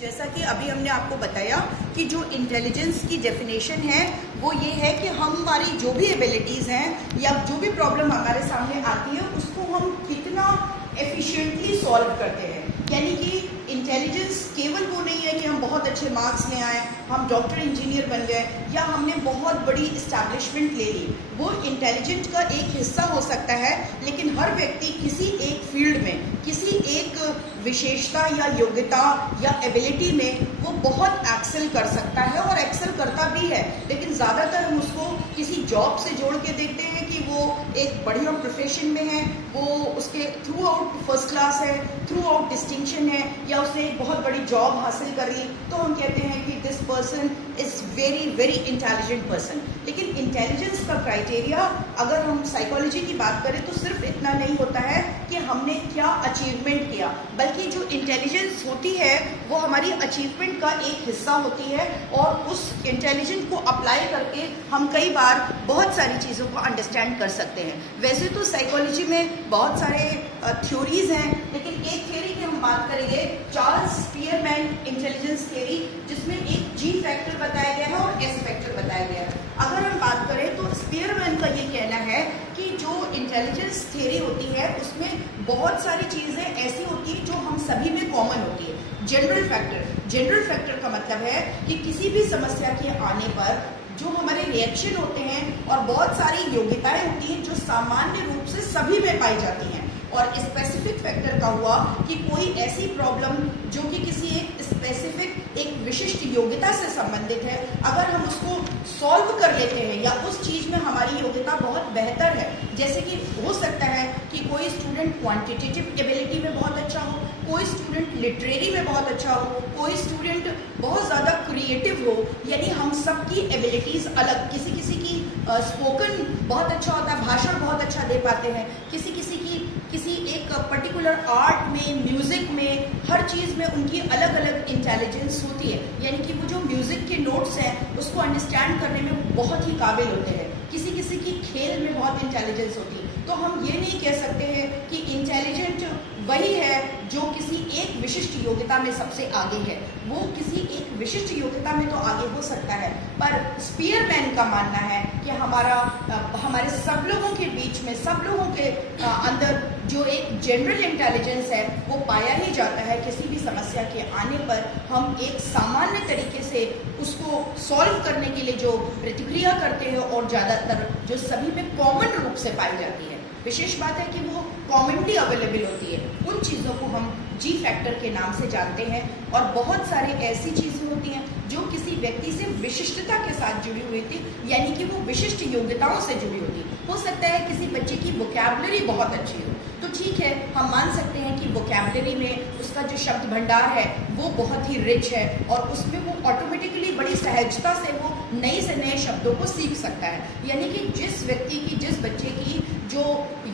जैसा कि अभी हमने आपको बताया कि जो इंटेलिजेंस की डेफिनेशन है वो ये है कि हमारी जो भी एबिलिटीज़ हैं या जो भी प्रॉब्लम हमारे सामने आती है उसको हम कितना एफिशिएंटली सॉल्व करते हैं। यानी कि इंटेलिजेंस केवल वो नहीं है कि हम बहुत अच्छे मार्क्स ले आए, हम डॉक्टर इंजीनियर बन गए या हमने बहुत बड़ी इस्टेब्लिशमेंट ले ली। वो इंटेलिजेंट का एक हिस्सा हो सकता है, लेकिन हर व्यक्ति किसी एक फील्ड में, किसी एक विशेषता या योग्यता या एबिलिटी में वो बहुत एक्सेल कर सकता है और एक्सेल करता भी है। लेकिन ज़्यादातर हम उसको किसी जॉब से जोड़ के देखते हैं कि वो एक बढ़िया प्रोफेशन में है, वो उसके थ्रू आउट फर्स्ट क्लास है, थ्रू आउट डिस्टिंक्शन है, या उसने एक बहुत बड़ी जॉब हासिल कर ली, तो हम कहते हैं कि this person is very very intelligent person. लेकिन इंटेलिजेंस का क्राइटेरिया अगर हम साइकोलॉजी की बात करें तो सिर्फ इतना नहीं होता है कि हमने क्या अचीवमेंट किया, बल्कि जो इंटेलिजेंस होती है वो हमारी अचीवमेंट का एक हिस्सा होती है और उस इंटेलिजेंस को अप्लाई करके हम कई बार बहुत सारी चीज़ों को अंडरस्टैंड कर सकते हैं। वैसे तो साइकोलॉजी में बहुत सारे थ्योरीज हैं, लेकिन एक थ्योरी की हम बात करेंगे, चार्ल्स स्पीयरमैन इंटेलिजेंस थ्योरी, जिसमें एक जी फैक्टर बताया गया है और एस फैक्टर बताया गया है। अगर हम बात करें तो स्पीयरमैन का ये कहना है कि जो इंटेलिजेंस थ्योरी होती है उसमें बहुत सारी चीज़ें ऐसी होती हैं जो हम सभी में कॉमन होती है। जनरल फैक्टर का मतलब है कि किसी भी समस्या के आने पर जो हमारे रिएक्शन होते हैं और बहुत सारी योग्यताएं होती हैं जो सामान्य रूप से सभी में पाई जाती हैं। और स्पेसिफिक फैक्टर का हुआ कि कोई ऐसी प्रॉब्लम जो कि किसी एक स्पेसिफिक एक विशिष्ट योग्यता से संबंधित है, अगर हम उसको सॉल्व कर लेते हैं या उस चीज़ में हमारी योग्यता बहुत बेहतर है, जैसे कि हो सकता है कि कोई स्टूडेंट क्वांटिटेटिव एबिलिटी में बहुत अच्छा हो, कोई स्टूडेंट लिटरेरी में बहुत अच्छा हो, कोई स्टूडेंट बहुत ज़्यादा क्रिएटिव हो, यानी हम सबकी एबिलिटीज़ अलग, किसी किसी की स्पोकन बहुत अच्छा होता है, भाषण बहुत अच्छा दे पाते हैं, किसी एक पर्टिकुलर आर्ट में, म्यूजिक में, हर चीज़ में उनकी अलग अलग इंटेलिजेंस होती है। यानी कि वो जो म्यूजिक के नोट्स हैं उसको अंडरस्टैंड करने में बहुत ही काबिल होते हैं, किसी किसी की खेल में बहुत इंटेलिजेंस होती है। तो हम ये नहीं कह सकते हैं कि इंटेलिजेंट वही है जो किसी एक विशिष्ट योग्यता में सबसे आगे है, वो किसी एक विशिष्ट योग्यता में तो आगे हो सकता है, पर स्पीयरमैन का मानना है कि हमारे सब लोगों के बीच में, सब लोगों के अंदर जो एक जनरल इंटेलिजेंस है वो पाया ही जाता है। किसी भी समस्या के आने पर हम एक सामान्य तरीके से उसको सॉल्व करने के लिए जो प्रतिक्रिया करते हैं और ज़्यादातर जो सभी में कॉमन रूप से पाई जाती है। विशेष बात है कि वो कॉमनली अवेलेबल होती है। उन चीज़ों को हम जी फैक्टर के नाम से जानते हैं। और बहुत सारे ऐसी चीज़ें होती हैं जो किसी व्यक्ति से विशिष्टता के साथ जुड़ी हुई थी, यानी कि वो विशिष्ट योग्यताओं से जुड़ी होती। हो सकता है किसी बच्चे की वोकैबुलरी बहुत अच्छी हो, तो ठीक है, हम मान सकते हैं कि वोकैबुलरी में उसका जो शब्द भंडार है वो बहुत ही रिच है और उसमें वो ऑटोमेटिकली बड़ी सहजता से वो नए से नए शब्दों को सीख सकता है। यानी कि जिस व्यक्ति की, जिस बच्चे की जो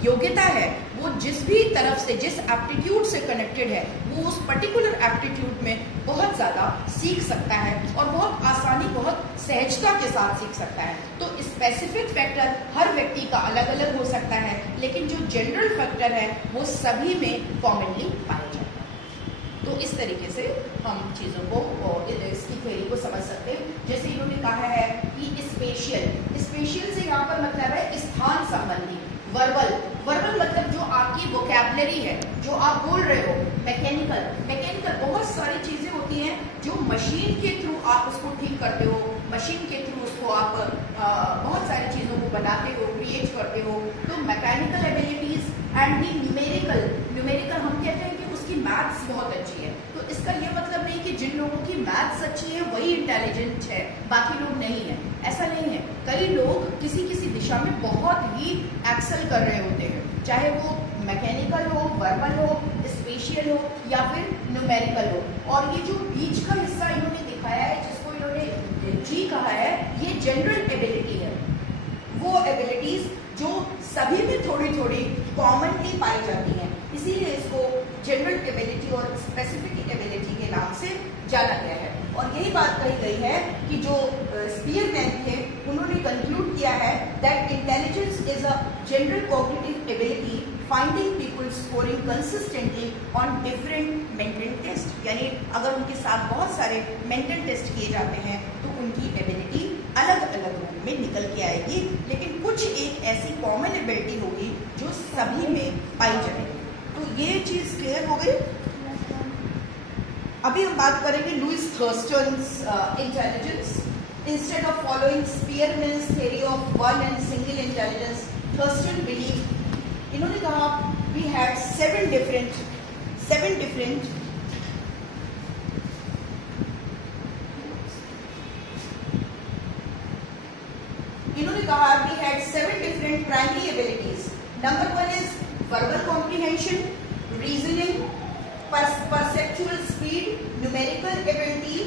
योग्यता है वो जिस भी तरफ से, जिस एप्टीट्यूड से कनेक्टेड है, वो उस पर्टिकुलर एप्टीट्यूड में बहुत ज़्यादा सीख सकता है और बहुत आसानी, बहुत सहजता के साथ सीख सकता है। तो स्पेसिफिक फैक्टर हर व्यक्ति का अलग अलग हो सकता है, लेकिन जो जनरल फैक्टर है वो सभी में कॉमनली पाया जाता है। तो इस तरीके से हम चीज़ों को, इसकी थ्योरी को समझ सकते हैं। जैसे इन्होंने कहा है कि स्पेशियल से यहाँ पर मतलब है स्थान संबंधी। वर्बल मतलब जो आपकी वोकैबुलरी है, जो आप बोल रहे हो। मैकेनिकल बहुत सारी चीज़ें होती हैं जो मशीन के थ्रू आप उसको ठीक करते हो, मशीन के थ्रू उसको आप बहुत सारी चीज़ों को बनाते हो, क्रिएट करते हो। तो mechanical abilities and the numerical हम कहते हैं कि उसकी मैथ्स बहुत अच्छी है। तो इसका ये मतलब नहीं कि जिन लोगों की मैथ्स अच्छी है वही इंटेलिजेंट है, बाकी लोग नहीं है, ऐसा नहीं है। कई लोग किसी दिशा में बहुत ही एक्सेल कर रहे होते हैं, चाहे वो मैकेनिकल हो, वर्बल हो, स्पेशियल हो या फिर न्यूमेरिकल हो। और ये जो बीच का हिस्सा इन्होंने दिखाया है, जिसको इन्होंने जी कहा है, ये जनरल एबिलिटी है। वो एबिलिटीज जो सभी में थोड़ी थोड़ी कॉमनली पाई जाती हैं, इसीलिए इसको जनरल एबिलिटी और स्पेसिफिक एबिलिटी के नाम से जाना गया है। और यही बात कही गई है कि जो स्पीयरमैन थे उन्होंने कंक्लूड किया है that intelligence is a general cognitive ability finding people scoring consistently on different mental test, यानी अगर उनके साथ बहुत सारे मेंटल टेस्ट किए जाते हैं तो उनकी एबिलिटी अलग अलग रूप में निकल के आएगी, लेकिन कुछ एक ऐसी कॉमन एबिलिटी होगी जो सभी में पाई जाएगी। तो ये चीज क्लियर हो गई। अभी हम बात करेंगे Louis Thurstone's intelligence. Instead of following Spearman's theory of one and single intelligence, Thurstone believe, इन्होंने कहा वी हैड सेवन डिफरेंट इन्होंने कहा we had 7 different primary abilities. Number 1 is verbal comprehension, reasoning, perceptual speed, numerical ability,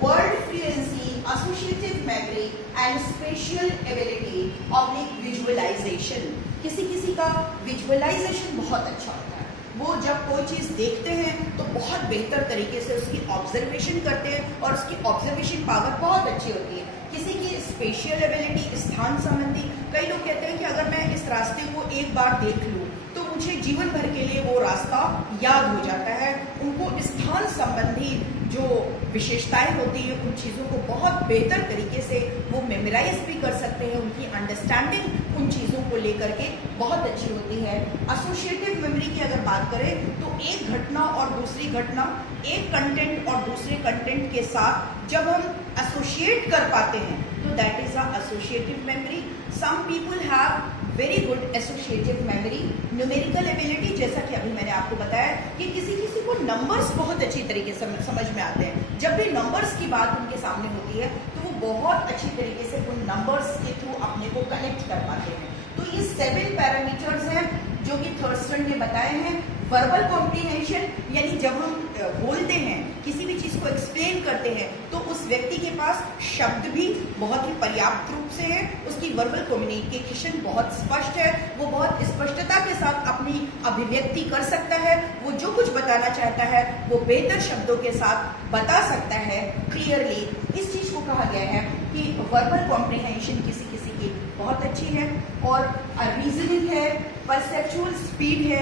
word fluency, associative memory and spatial ability oblique visualization. किसी का visualisation बहुत अच्छा होता है, वो जब कोई चीज देखते हैं तो बहुत बेहतर तरीके से उसकी ऑब्जर्वेशन करते हैं और उसकी ऑब्जर्वेशन पावर बहुत अच्छी होती है। किसी की स्पेशियल एबिलिटी, स्थान संबंधी, कई लोग कहते हैं कि अगर मैं इस रास्ते को एक बार देख लूं तो मुझे जीवन भर के लिए वो रास्ता याद हो जाता है। उनको स्थान संबंधी जो विशेषताएं होती है उन चीज़ों को बहुत बेहतर तरीके से वो मेमोराइज भी कर सकते हैं, उनकी अंडरस्टैंडिंग उन चीज़ों को लेकर के बहुत अच्छी होती है। एसोसिएटिव मेमोरी की अगर बात करें तो एक घटना और दूसरी घटना, एक कंटेंट और दूसरे कंटेंट के साथ जब हम एसोसिएट कर पाते हैं तो that is a associative memory. Some people have very good associative memory. Numerical ability, जैसा कि अभी मैंने आपको बताया कि किसी को नंबर्स बहुत अच्छी तरीके से समझ में आते हैं। जब भी नंबर्स की बात उनके सामने होती है तो वो बहुत अच्छी तरीके से उन नंबर्स के थ्रू अपने को कनेक्ट कर पाते हैं। तो ये 7 पैरामीटर्स हैं जो कि थर्स्टन ने बताए हैं। वर्बल कॉम्प्रीहेंशन, यानी जब हम बोलते हैं, किसी भी चीज को एक्सप्लेन करते हैं तो उस व्यक्ति के पास शब्द भी बहुत ही पर्याप्त रूप से है, उसकी वर्बल कम्युनिकेशन बहुत स्पष्ट है, वो बहुत स्पष्टता के साथ अपनी अभिव्यक्ति कर सकता है, वो जो कुछ बताना चाहता है वो बेहतर शब्दों के साथ बता सकता है क्लियरली। इस चीज को कहा गया है कि वर्बल कॉम्प्रीहेंशन किसी की बहुत अच्छी है। और रीजनिंग है, परसेप्चुअल स्पीड है,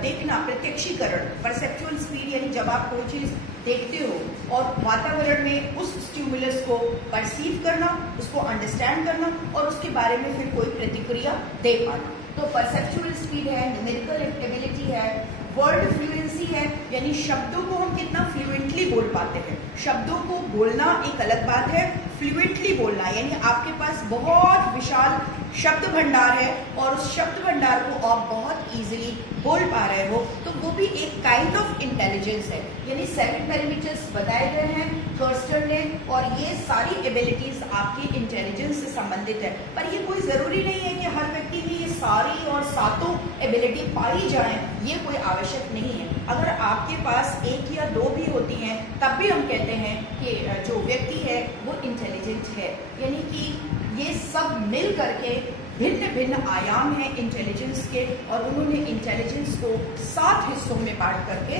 देखना, प्रत्यक्षीकरण, परसेप्चुअल स्पीड यानी जब आप कोई चीज देखते हो और वातावरण में उस स्टिमुलस को परसीव करना, उसको अंडरस्टैंड करना और उसके बारे में फिर कोई प्रतिक्रिया दे पाना। तो परसेप्चुअल स्पीड है, न्यूमेरिकल एबिलिटी है, वर्ड फ्लुएंसी है, यानी शब्दों को हम कितना फ्लुएंटली बोल पाते हैं। शब्दों को बोलना एक अलग बात है, फ्लुएंटली बोलना यानी आपके पास बहुत विशाल शब्द भंडार है और उस शब्द भंडार को आप बहुत इजीली बोल पा रहे हो, तो वो भी एक काइंड ऑफ इंटेलिजेंस है। यानी 7 पैरामीटर्स बताए गए हैं थर्स्टन ने और ये सारी एबिलिटीज आपकी इंटेलिजेंस से संबंधित है। पर ये कोई जरूरी नहीं है कि हर व्यक्ति में ये सारी और सातों एबिलिटी पाई जाए, ये कोई आवश्यक नहीं है। अगर आपके पास 1 या 2 भी होती हैं तब भी हम कहते हैं कि जो व्यक्ति है वो इंटेलिजेंट है। यानी कि ये सब मिल करके भिन्न भिन्न आयाम हैं इंटेलिजेंस के और उन्होंने इंटेलिजेंस को 7 हिस्सों में बांट करके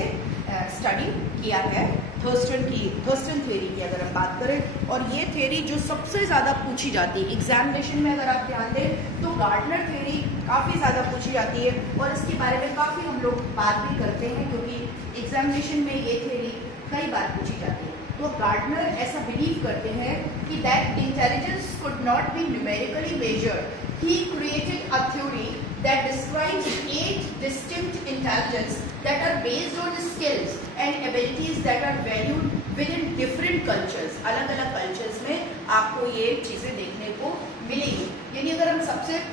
स्टडी किया है। थर्स्टन थ्योरी की अगर हम बात करें, और ये थ्योरी जो सबसे ज़्यादा पूछी जाती है एग्जामिनेशन में, अगर आप ध्यान दें तो गार्डनर थ्योरी काफ़ी ज़्यादा पूछी जाती है और इसके बारे में काफ़ी हम लोग बात भी करते हैं क्योंकि एग्जामिनेशन में ये थ्योरी कई बार पूछी जाती है। तो गार्डनर ऐसा बिलीव करते हैं कि that intelligence could not be numerically measured. He created a theory that describes 8 distinct intelligence that are based on skills and abilities that are valued within different cultures. अलग अलग कल्चर्स में आपको ये चीजें देखने को मिलेगी। यानी अगर हम सबसे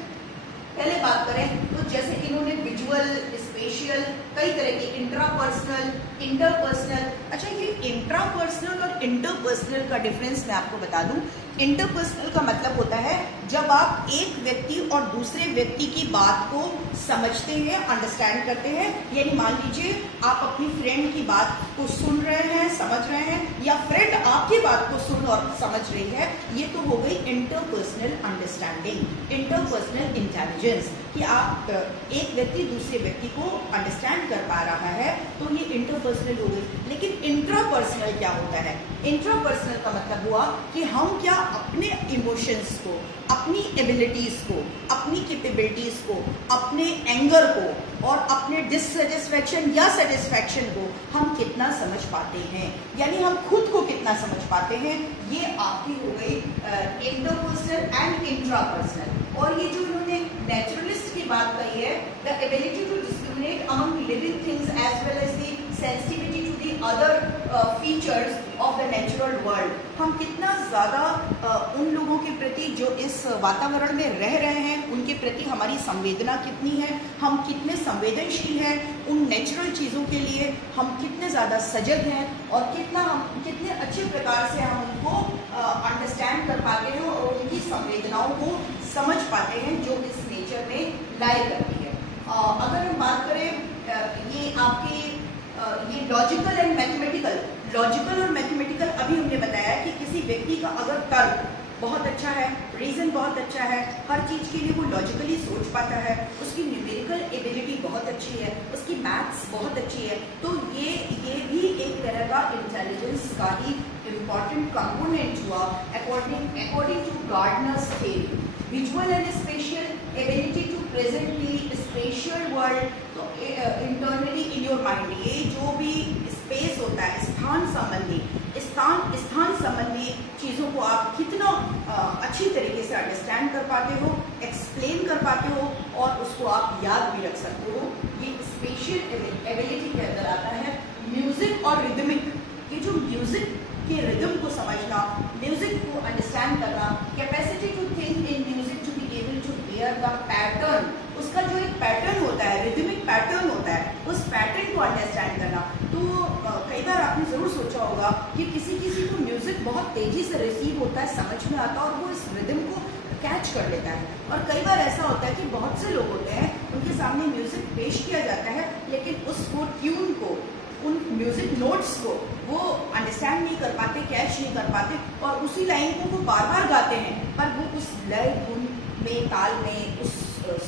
पहले बात करें तो जैसे इन्होंने विजुअल, स्पेशियल, कई तरह की इंट्रापर्सनल, इंटरपर्सनल। अच्छा, ये इंट्रापर्सनल और इंटरपर्सनल का डिफरेंस मैं आपको बता दूं। इंटरपर्सनल का मतलब होता है जब आप एक व्यक्ति और दूसरे व्यक्ति की बात को समझते हैं, अंडरस्टैंड करते हैं। यानी मान लीजिए आप अपनी फ्रेंड की बात को सुन रहे हैं, समझ रहे हैं, या फ्रेंड आपकी बात को सुन और समझ रही है, ये तो हो गई इंटरपर्सनल अंडरस्टैंडिंग, इंटरपर्सनल इंटेलिजेंस, कि आप एक व्यक्ति दूसरे व्यक्ति को अंडरस्टैंड कर पा रहा है, तो ये इंटरपर्सनल हो गई। लेकिन इंट्रापर्सनल क्या होता है? इंट्रापर्सनल का मतलब हुआ कि हम क्या अपने इमोशंस को, अपनी एबिलिटीज को, अपनी कैपेबिलिटीज को, अपने एंगर को और अपने डिससेटिस्फैक्शन या सेटिस्फैक्शन को हम कितना समझ पाते हैं, यानी हम खुद को कितना समझ पाते हैं। ये आपकी हो गई इंटरपर्सनल एंड इंट्रापर्सनल। और ये जो इन्होंने नेचुरलिस्ट की बात कही है, the ability to discriminate among living things as well as the sensitivity to the other features of the natural world. हम कितना ज़्यादा उन लोगों के प्रति जो इस वातावरण में रह रहे हैं उनके प्रति हमारी संवेदना कितनी है, हम कितने संवेदनशील हैं उन नेचुरल चीज़ों के लिए, हम कितने ज़्यादा सजग हैं और कितने अच्छे प्रकार से हम उनको अंडरस्टैंड कर पाते हैं और उनकी संवेदनाओं को समझ पाते हैं जो इस नेचर में लाई करती है। अगर हम बात करें ये आपके ये लॉजिकल एंड मैथमेटिकल, लॉजिकल और मैथमेटिकल अभी हमने बताया कि किसी व्यक्ति का अगर तर्क बहुत अच्छा है, रीजन बहुत अच्छा है, हर चीज़ के लिए वो लॉजिकली सोच पाता है, उसकी न्यूमेरिकल एबिलिटी बहुत अच्छी है, उसकी मैथ्स बहुत अच्छी है, तो ये भी एक तरह का इंटेलिजेंस का ही इम्पॉर्टेंट कंपोनेंट हुआ according to Gardner's theory. Visual and spatial ability to present the spatial world, तो इंटरनली इन योर माइंड, ये जो भी स्पेस होता है स्थान संबंधी चीज़ों को आप कितना अच्छी तरीके से अंडरस्टैंड कर पाते हो, एक्सप्लेन कर पाते हो और उसको आप याद भी रख सकते हो, ये स्पेशियल एबिलिटी के अंदर आता है। म्यूजिक और रिदमिक, ये जो म्यूजिक के रिदम को समझना, म्यूजिक को अंडरस्टैंड करना, capacity to think in music to be able to bear the pattern, उसका जो एक पैटर्न होता है, रिदमिक पैटर्न होता है, उस पैटर्न को अंडरस्टैंड करना। तो कई बार आपने ज़रूर सोचा होगा कि किसी को म्यूजिक बहुत तेजी से रिसीव होता है, समझ में आता है और वो इस रिदम को कैच कर लेता है। और कई बार ऐसा होता है कि बहुत से लोग होते हैं उनके सामने म्यूजिक पेश किया जाता है लेकिन उसको ट्यून को, उन म्यूजिक नोट्स को वो अंडरस्टैंड नहीं कर पाते, कैच नहीं कर पाते और उसी लाइन को वो बार बार गाते हैं पर वो उस लय धुन में, ताल में, उस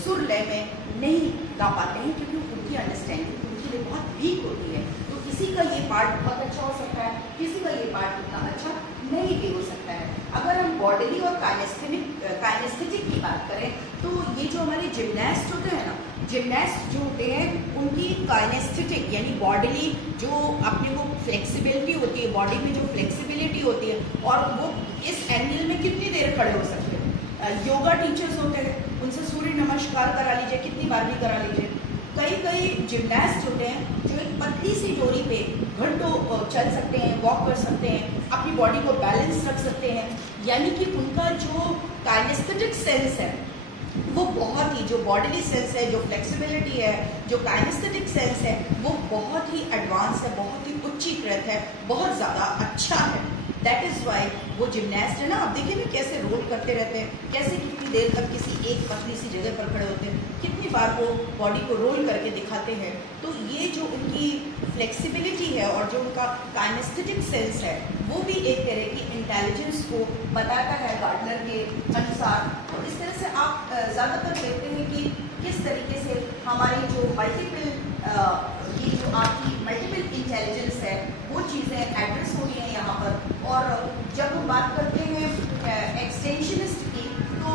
सुर लय में नहीं गा पाते हैं क्योंकि उनकी अंडरस्टैंडिंग उनके लिए बहुत वीक होती है। तो किसी का ये पार्ट बहुत अच्छा हो सकता है, किसी का ये पार्ट उतना अच्छा नहीं भी हो सकता है। अगर हम बॉडीली और काइनेस्थेटिक की बात करें तो ये जो हमारे जिम्नास्ट होते हैं ना, जिम्नास्ट जो होते हैं उनकी काइनेस्थेटिक यानी बॉडीली जो अपने को फ्लेक्सिबिलिटी होती है, बॉडी में जो फ्लेक्सिबिलिटी होती है और वो इस एंगल में कितनी देर खड़े हो सकते हैं। योगा टीचर्स होते हैं उनसे सूर्य नमस्कार करा लीजिए, कितनी बार भी करा लीजिए। कई जिम्नास्ट होते हैं जो एक पतली सी डोरी पे घंटों चल सकते हैं, वॉक कर सकते हैं, अपनी बॉडी को बैलेंस रख सकते हैं, यानी कि उनका जो काइनेस्थेटिक सेंस है वो बहुत ही, जो बॉडीली सेंस है, जो फ्लेक्सिबिलिटी है, जो काइनेस्थेटिक सेंस है वो बहुत ही एडवांस है, बहुत ही उच्चीकृत है, बहुत ज़्यादा अच्छा है। दैट इज़ वाई वो जिम्नास्ट है ना, आप देखिए ना कैसे रोल करते रहते हैं, कैसे कितनी देर तक किसी एक पतली सी जगह पर खड़े होते हैं, कितनी बार वो बॉडी को रोल करके दिखाते हैं। तो ये जो उनकी फ्लेक्सिबिलिटी है और जो उनका काइनेस्थेटिक सेंस है वो भी एक तरह की इंटेलिजेंस को बताता है गार्डनर के अनुसार। तो इस तरह से आप ज़्यादातर देखते हैं कि किस तरीके से हमारी जो ये जो आपकी मल्टीपल इंटेलिजेंस है वो चीज़ें एड्रेस हो रही हैं यहाँ पर। और जब हम बात करते हैं एक्सटेंशनिस्ट की तो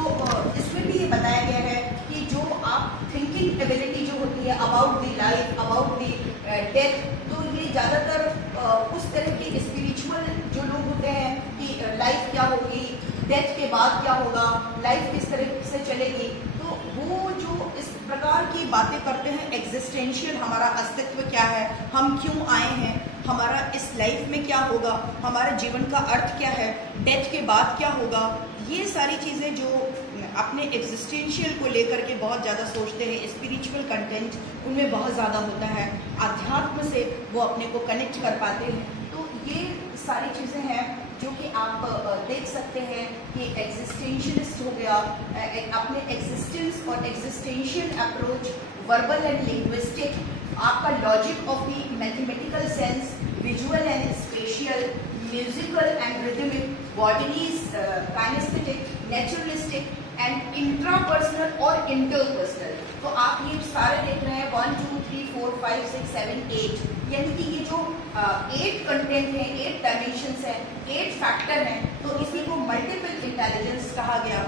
इसमें भी ये बताया गया है कि जो आप थिंकिंग एबिलिटी जो होती है about the life, about the death, तो ये ज़्यादातर उस तरह के स्पिरिचुअल जो लोग होते हैं कि लाइफ क्या होगी, डेथ के बाद क्या होगा, लाइफ किस तरह से चलेगी, तो वो जो इस प्रकार की बातें करते हैं। एग्जिस्टेंशियल, हमारा अस्तित्व क्या है, हम क्यों आए हैं, हमारा इस लाइफ में क्या होगा, हमारे जीवन का अर्थ क्या है, डेथ के बाद क्या होगा, ये सारी चीज़ें जो अपने एग्जिस्टेंशियल को लेकर के बहुत ज़्यादा सोचते हैं, स्पिरिचुअल कंटेंट उनमें बहुत ज़्यादा होता है, अध्यात्म से वो अपने को कनेक्ट कर पाते हैं। तो ये सारी चीज़ें हैं जो कि आप देख सकते हैं कि एग्जिस्टेंशियलिस्ट हो गया, अपने एग्जिस्टेंस और existential approach, verbal and linguistic, आपका logic of the mathematical sense, visual and spatial, musical and rhythmic, bodies kinesthetic, naturalistic and intrapersonal और इंटरपर्सनल। तो आप ये सारे देख रहे हैं 1 2 3 4 5 6 7 8, यानी कि ये जो 8 कंटेंट है, 8 डायमेंशंस है, 8 फैक्टर हैं, तो इसी को मल्टीपल इंटेलिजेंस कहा गया।